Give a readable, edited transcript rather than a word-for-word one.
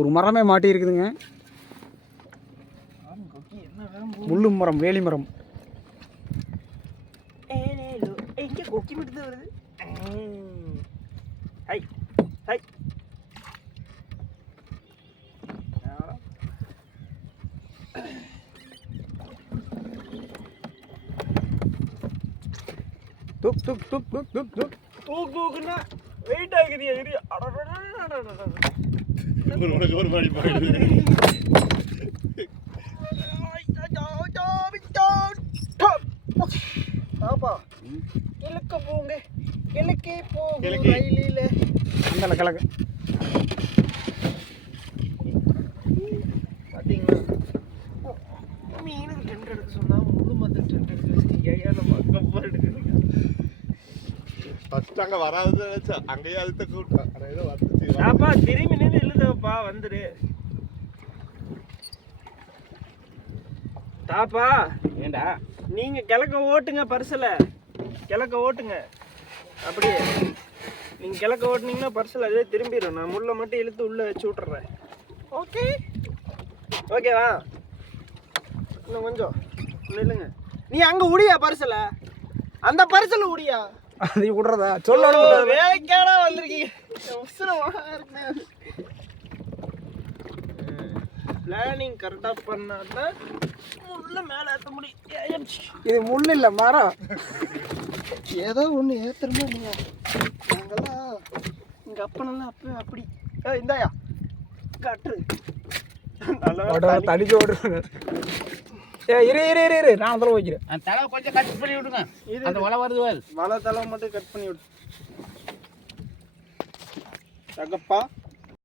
ஒரு மரமே மாட்டி இருக்குதுங்க. முள்ளு மரம், வேலி மரம். இங்கே கொக்கி மட்டும் தான் வருது. ஹை ஹை தூக் தூக் தூக் தூக் தூக் தூக் தூக்குன்னா வெயிட் ஆகுது. ஒரு மணி போயிடுது. பாப்பா கிழக்க போங்க, கிழக்கே போங்க ரயிலில். அந்த கிழக்கு பார்த்தீங்களா, மீனுக்கு டென்ட் எடுக்க சொன்னால் முழு மொத்தம் டென்ட் எடுக்க வச்சுட்டீங்க. ஏன் நம்ம அக்கப்பா எடுக்கிறீங்க? ஃபர்ஸ்ட் அங்கே வராது நினைச்சா அங்கேயே அழுத்த கூட்டம். ஏதோ வந்துச்சு. பாப்பா திரும்பி நின்று எழுதுப்பா, வந்துடு. தாப்பா ஏண்டா நீங்க கிழக்க ஓட்டுங்க, பரிசல கிழக்க ஓட்டுங்க. அப்படியே நீங்க கிழக்க ஓட்டுனீங்கன்னா பரிசல் அதுவே திரும்பிடும். நான் முள்ள மட்டும் இழுத்து உள்ள வச்சு விட்டுறேன். ஓகே ஓகேவா? இன்னும் கொஞ்சம் நில்லுங்க. நீ அங்க உடியா பரிசல, அந்த பரிசல உடியா. அது விடுறதா சொல்லணும். வேலைக்காடா வந்திருக்கீங்க. பிளானிங் கரெக்டாக பண்ணாதான் முள்ள மேலே ஏற்ற முடியும். இது முள் இல்லை, மரம். ஏதோ ஒன்று ஏற்றுறமா இல்லையா? நாங்கெல்லாம் எங்கள் அப்பனெல்லாம் அப்படி இந்தாயா கட்டுரு தடிக்க ஓடுறாரு. இரு இரு இரு இரு நான் தலை வைக்கிறேன். அந்த தலை கொஞ்சம் கட் பண்ணி விடுங்க. அந்த வலை வருது, வலை தலை மட்டும் கட் பண்ணி விடு. தகப்பா